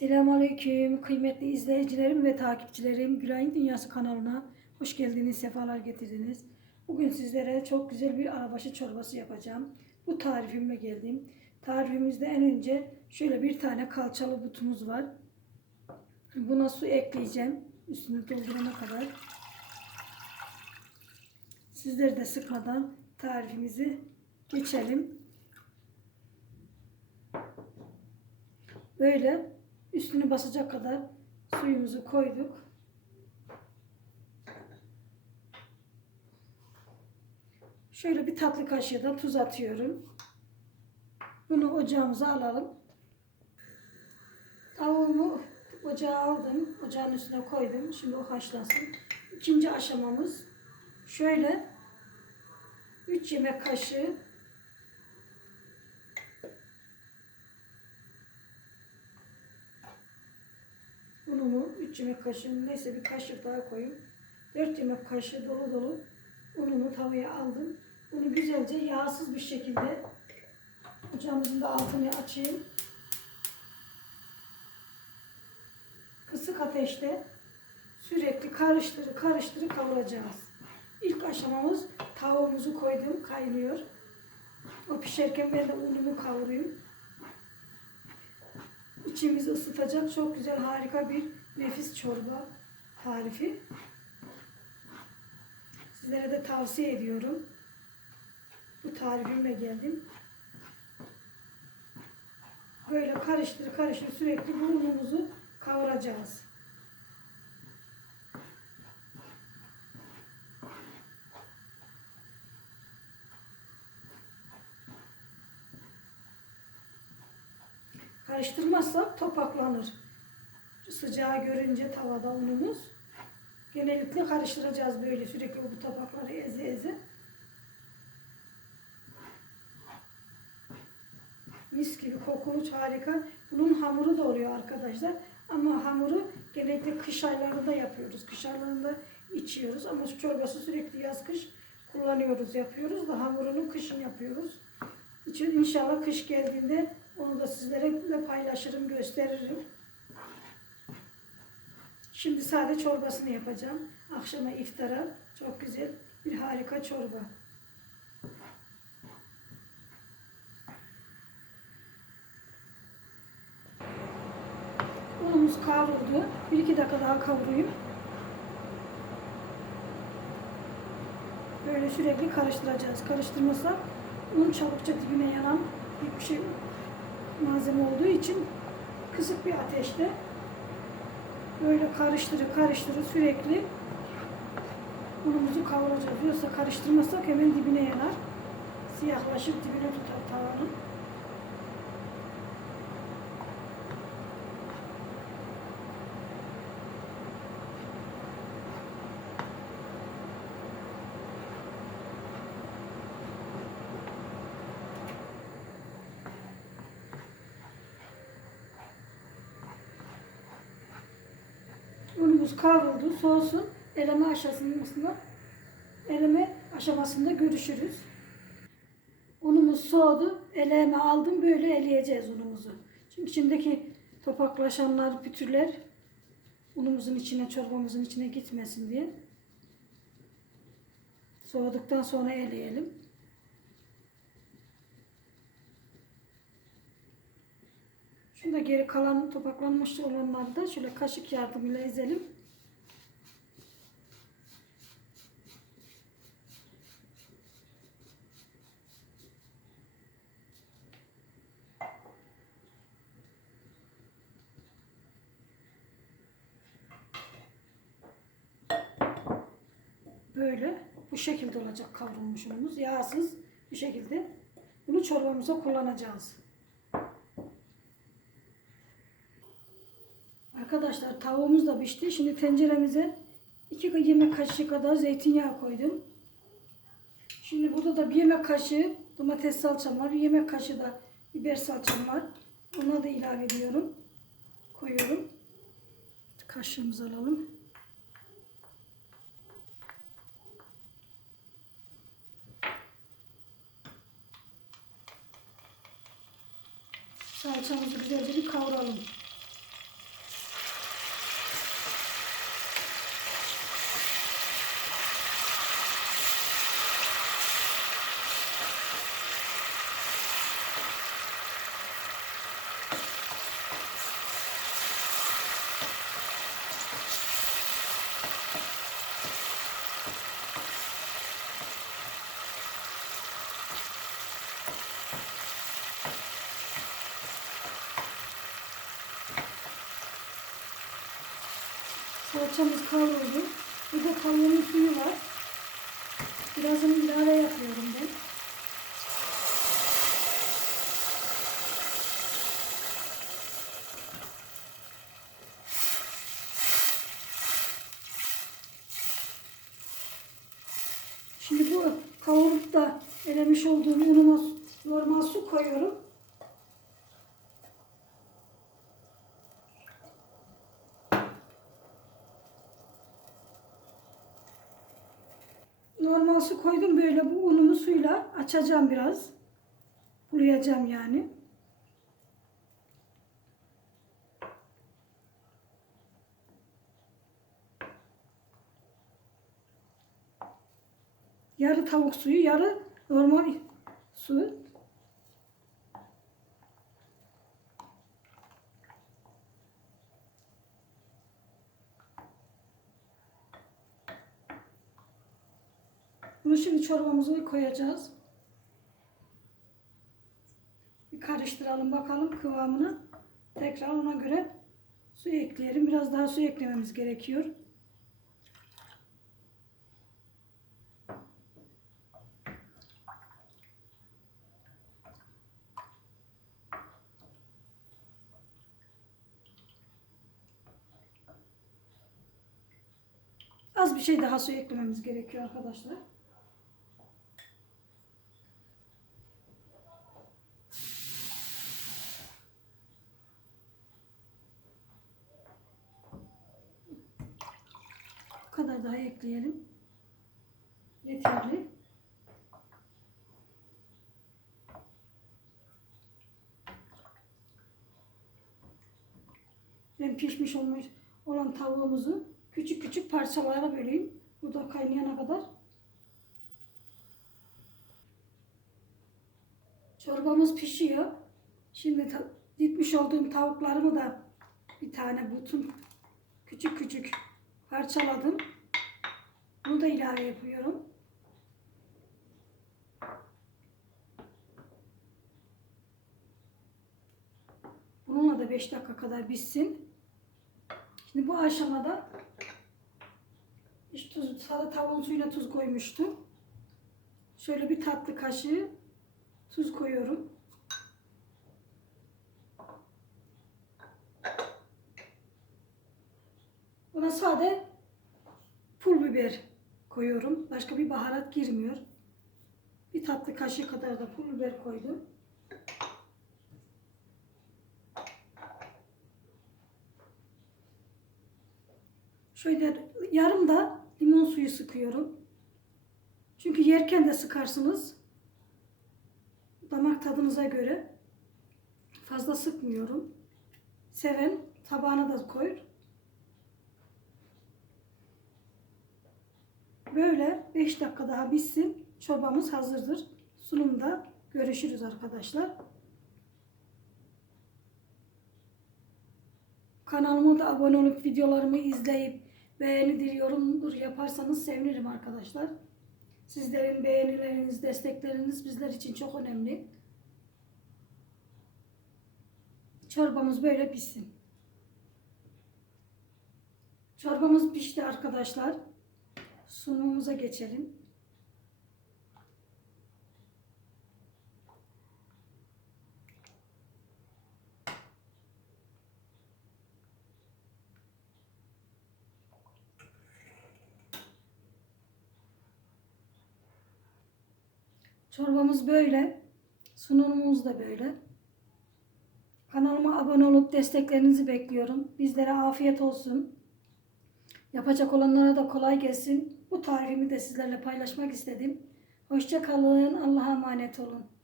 Selamünaleyküm kıymetli izleyicilerim ve takipçilerim. Gülay'ın Dünyası kanalına hoş geldiniz, sefalar getirdiniz. Bugün sizlere çok güzel bir arabaşı çorbası yapacağım. Bu tarifimle geldim. Tarifimizde en önce şöyle bir tane kalçalı butumuz var. Buna su ekleyeceğim. Üstünü doldurana kadar. Sizleri de sıkmadan tarifimizi geçelim. Böyle üstünü basacak kadar suyumuzu koyduk. Şöyle bir tatlı kaşığı da tuz atıyorum. Bunu ocağımıza alalım. Tavuğumu ocağa aldım. Ocağın üstüne koydum. Şimdi o haşlansın. İkinci aşamamız şöyle 3 yemek kaşığı unumu 3 yemek kaşığı neyse bir kaşık daha koyayım. 4 yemek kaşığı dolu dolu unumu tavaya aldım. Bunu güzelce yağsız bir şekilde ocağımızın da altını açayım. Kısık ateşte sürekli karıştırı karıştırı kavuracağız. İlk aşamamız tavuğumuzu koydum kaynıyor. O pişerken ben de unumu kavurayım. İçimizi ısıtacak çok güzel harika bir nefis çorba tarifi. Sizlere de tavsiye ediyorum. Bu tarifimle geldim. Böyle karıştır karıştır sürekli bu unumuzu kavuracağız. Karıştırmazsak topaklanır. Sıcağı görünce tavada unumuz. Genellikle karıştıracağız böyle sürekli bu tabakları eze eze. Mis gibi kokulu harika. Bunun hamuru da oluyor arkadaşlar. Ama hamuru genellikle kış aylarında yapıyoruz. Kış aylarında içiyoruz. Ama şu çorbası sürekli yaz kış kullanıyoruz, yapıyoruz da hamurunu kışın yapıyoruz. İnşallah kış geldiğinde onu da sizlere paylaşırım, gösteririm. Şimdi sade çorbasını yapacağım. Akşama iftara çok güzel bir harika çorba. Unumuz kavruldu. Bir iki dakika daha kavurayım. Böyle sürekli karıştıracağız. Karıştırmazsak un çabukça dibine yanan bir şey malzeme olduğu için kısık bir ateşte böyle karıştırı karıştırı sürekli unumuzu kavuracağız. Yoksa karıştırmazsak hemen dibine yanar. Siyahlaşır dibine tutar tavanın. Unumuz kavruldu, soğusun. Eleme aşamasında eleme aşamasında görüşürüz. Unumuz soğudu. Eleme aldım. Böyle eleyeceğiz unumuzu. Çünkü içindeki topaklaşanlar, pütürler unumuzun içine, çorbamızın içine gitmesin diye. Soğuduktan sonra eleyelim. Da geri kalan topaklanmış olanları da şöyle kaşık yardımıyla ezelim. Böyle bu şekilde olacak kavrulmuş unumuz. Yağsız bir şekilde bunu çorbamıza kullanacağız. Arkadaşlar tavuğumuz da pişti. Şimdi tenceremize 2 yemek kaşığı kadar zeytinyağı koydum. Şimdi burada da bir yemek kaşığı domates salçam var. Bir yemek kaşığı da biber salçam var. Ona da ilave ediyorum. Koyuyorum. Kaşığımızı alalım. Salçamızı güzelce bir kavuralım. Salçamız kavruldu. Bir de tavuğun suyu var. Birazını ilave yapıyorum ben. Şimdi bu kavurup da elemiş olduğum unuma normal su koyuyorum. Normal su koydum böyle bu unumu suyla açacağım biraz. Bulayacağım yani. Yarı tavuk suyu, yarı normal su. Bunu şimdi çorbamıza koyacağız. Bir karıştıralım bakalım kıvamını. Tekrar ona göre su ekleyelim. Biraz daha su eklememiz gerekiyor. Az bir şey daha su eklememiz gerekiyor arkadaşlar. Bu kadar daha ekleyelim. Yeterli. Ben pişmiş olmuş olan tavuğumuzu küçük küçük parçalara böleyim. Bu da kaynayana kadar. Çorbamız pişiyor. Şimdi gitmiş olduğum tavuklarımı da bir tane butun küçük küçük parçaladım. Da ilave yapıyorum. Bununla da 5 dakika kadar pişsin. Şimdi bu aşamada işte tuz, tavuğun suyuna tuz koymuştum. Şöyle bir tatlı kaşığı tuz koyuyorum. Buna sade pul biber koyuyorum. Başka bir baharat girmiyor. Bir tatlı kaşığı kadar da pul biber koydum. Şöyle yarım da limon suyu sıkıyorum. Çünkü yerken de sıkarsınız. Damak tadınıza göre. Fazla sıkmıyorum. Seven tabağına da koy. Böyle 5 dakika daha bitsin. Çorbamız hazırdır. Sunumda görüşürüz arkadaşlar. Kanalıma da abone olup videolarımı izleyip beğenidir, yorumdur yaparsanız sevinirim arkadaşlar. Sizlerin beğenileriniz, destekleriniz bizler için çok önemli. Çorbamız böyle pişsin. Çorbamız pişti arkadaşlar. Sunumumuza geçelim. Çorbamız böyle. Sunumumuz da böyle. Kanalıma abone olup desteklerinizi bekliyorum. Bizlere afiyet olsun. Yapacak olanlara da kolay gelsin. Bu tarifimi de sizlerle paylaşmak istedim. Hoşça kalın. Allah'a emanet olun.